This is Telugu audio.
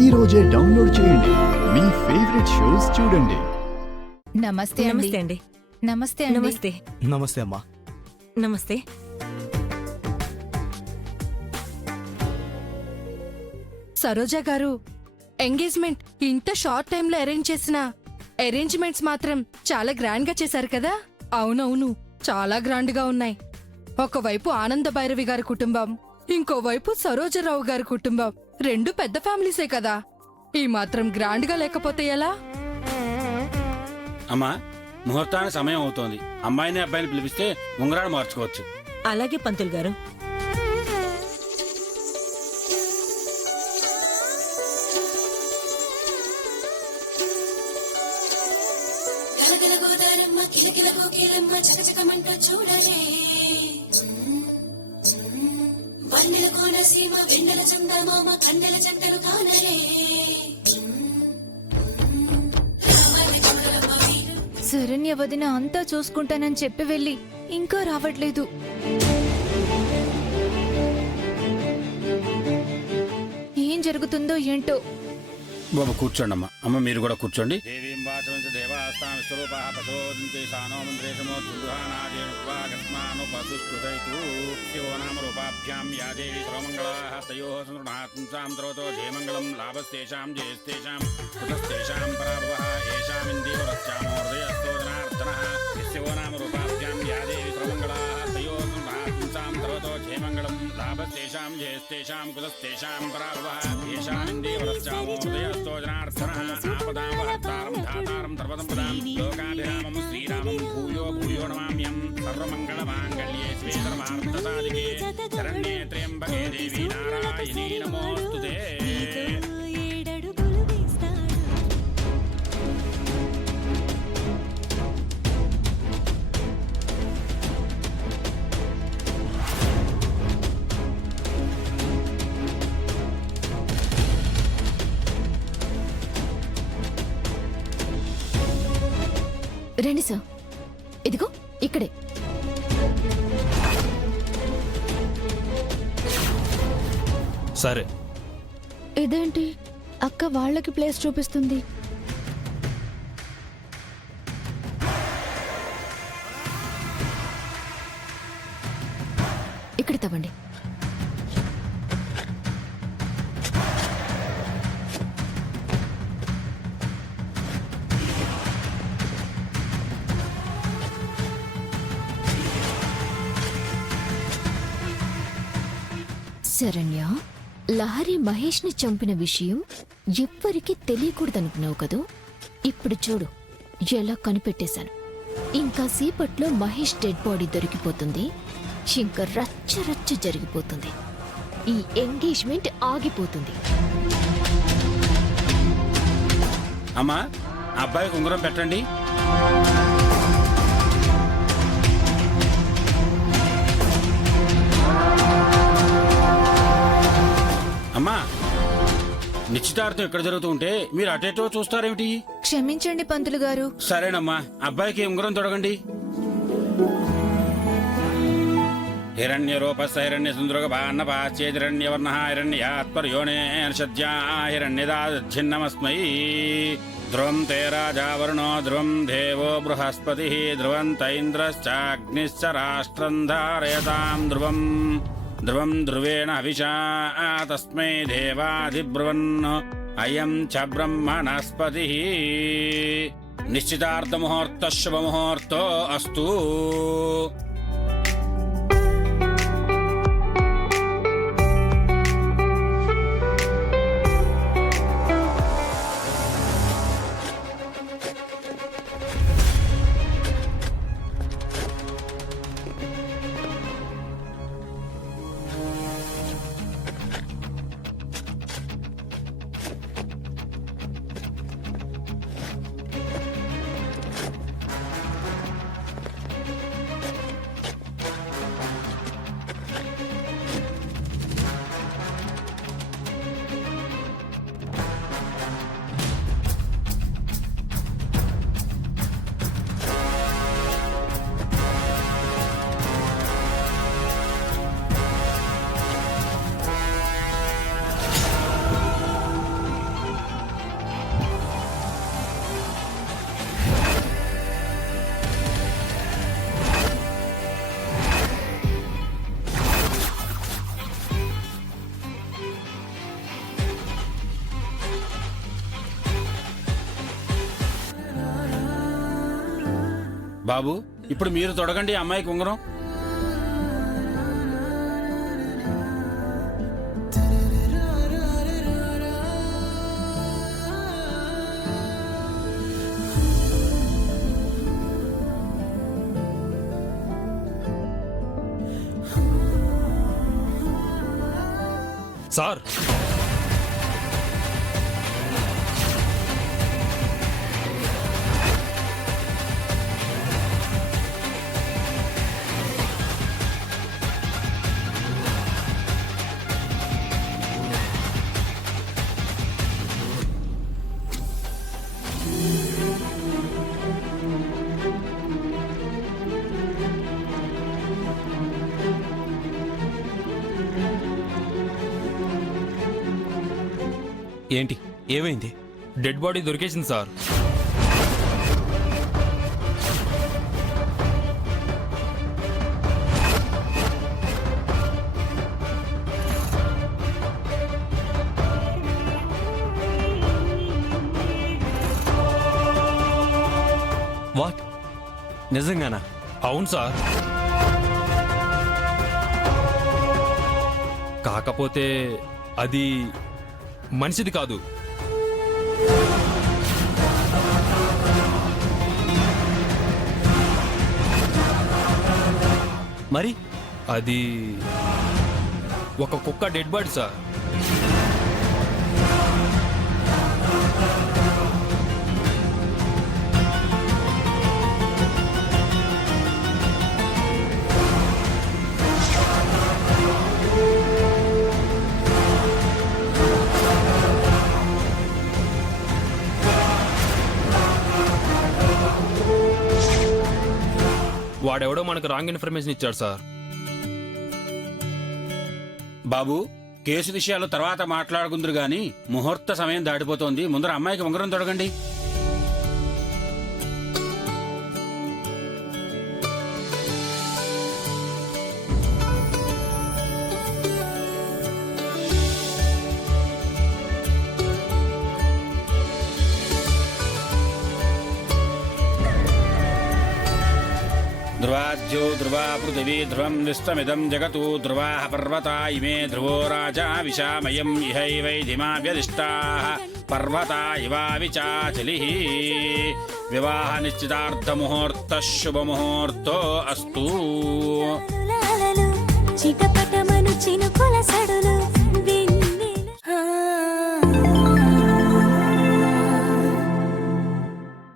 ఈ రోజే డౌన్లోడ్ చేయండి. మీ ఫేవరెట్ షోస్ చూడండి. నమస్తే నమస్తే అండి. నమస్తే అండి. నమస్తే. నమస్తే అమ్మా. నమస్తే. సరోజ గారు, ఎంగేజ్మెంట్ ఇంత షార్ట్ టైంలో అరేంజ్ చేసిన అరేంజ్మెంట్స్ మాత్రం చాలా గ్రాండ్ గా చేశారు కదా? అవునవును, చాలా గ్రాండ్ గా ఉన్నాయి. ఒకవైపు ఆనంద భైరవి గారి కుటుంబం, ఇంకోవైపు సరోజరావు గారి కుటుంబం. రెండు పెద్ద ఫ్యామిలీసే కదా, ఈ మాత్రం గ్రాండ్ గా లేకపోతే ఎలా? అమ్మా, ముహూర్తానికి సమయం అవుతోంది. అమ్మాయిని అబ్బాయిని పిలిపిస్తే ఉంగరాలు మార్చుకోవచ్చు. అలాగే పంతులు గారు. శరణ్య వదిన అంతా చూసుకుంటానని చెప్పి వెళ్ళి ఇంకా రావట్లేదు. ఏం జరుగుతుందో ఏంటో. బాబు కూర్చోండి అమ్మా. అమ్మ మీరు కూడా కూర్చోండి. లోకాభిరామం శ్రీరామం భూయో భూయో నమామ్యం. సర్వమంగళమాంగళ్యే శివే సర్వార్థసాధికే శరణ్యే త్ర్యంబకే దేవి నారాయణీ నమోస్తుతే. రండి సార్, ఇదిగో ఇక్కడే. సరే. ఇదేంటి అక్క వాళ్ళకి ప్లేస్ చూపిస్తుంది? ఇక్కడ తవ్వండి. శరణ్య, లహరి మహేష్ ని చంపిన విషయం ఎవ్వరికీ తెలియకూడదనుకున్నావు కదూ? ఇప్పుడు చూడు ఎలా కనిపెట్టేశాను. ఇంకా సేపట్లో మహేష్ డెడ్ బాడీ దొరికిపోతుంది. ఇంకా రచ్చ రచ్చ జరిగిపోతుంది. ఈ ఎంగేజ్మెంట్ ఆగిపోతుంది. అమ్మా, అబ్బాయికి ఉంగరం పెట్టండి. అమ్మా, నిశ్చితార్థం ఎక్కడ జరుగుతూ ఉంటే మీరు అటేటో చూస్తారేమిటి? క్షమించండి పంతులు గారు. సరేనమ్మా, అబ్బాయికి ఉంగరం తొడగండి. హిరణ్య రూపస్ హిరణ్య సుందరగ భాన్నపాచేదిరణ్యవర్ణ హిరణ్యాత్పర్యోనే సద్యా హిరణ్యదాచ్చిన్నమస్మై. ధ్రువం తే రాజా వరుణో ధ్రువం దేవో బృహస్పతి ధ్రువంత ఇంద్రశ్చాగ్నిశ్చ రాష్ట్రం ధారయతాం ధ్రువం. ధ్రువం ధ్రువేణ హవిషా తస్మై దేవాధిబ్రువన్ అయం చ బ్రహ్మణస్పతి. నిశ్చితార్థ ముహూర్త శుభముహూర్తో అస్తు. బాబు ఇప్పుడు మీరు తొడగండి అమ్మాయికి ఉంగరం. సార్ ఏంటి ఏమైంది? డెడ్ బాడీ దొరికేసింది సార్. వాట్? నిజంగానా? అవును సార్. కాకపోతే అది మనిషిది కాదు. మరి అది ఒక కుక్క డెడ్ బాడీ సార్. వాడెవడో మనకు రాంగ్ ఇన్ఫర్మేషన్ ఇచ్చాడు సార్. బాబు కేసు విషయాలు తర్వాత మాట్లాడుకుందరు గాని ముహూర్త సమయం దాటిపోతోంది. ముందర అమ్మాయికి ఉంగరం తొడగండి. ధ్రువాద్యో ధ్రువా పృథివీ ధ్రువం విశ్వమిదం జగతు ధ్రువాః పర్వతా ఇమే ధ్రువో రాజా విశామయం ఇహైవైధిమావ్యదిష్టాః పర్వతా ఇవావిచాచలిః. వివాహ నిశ్చితార్థముహూర్త శుభముహూర్తో అస్తు. చిటపటమను చినుకుల సడులు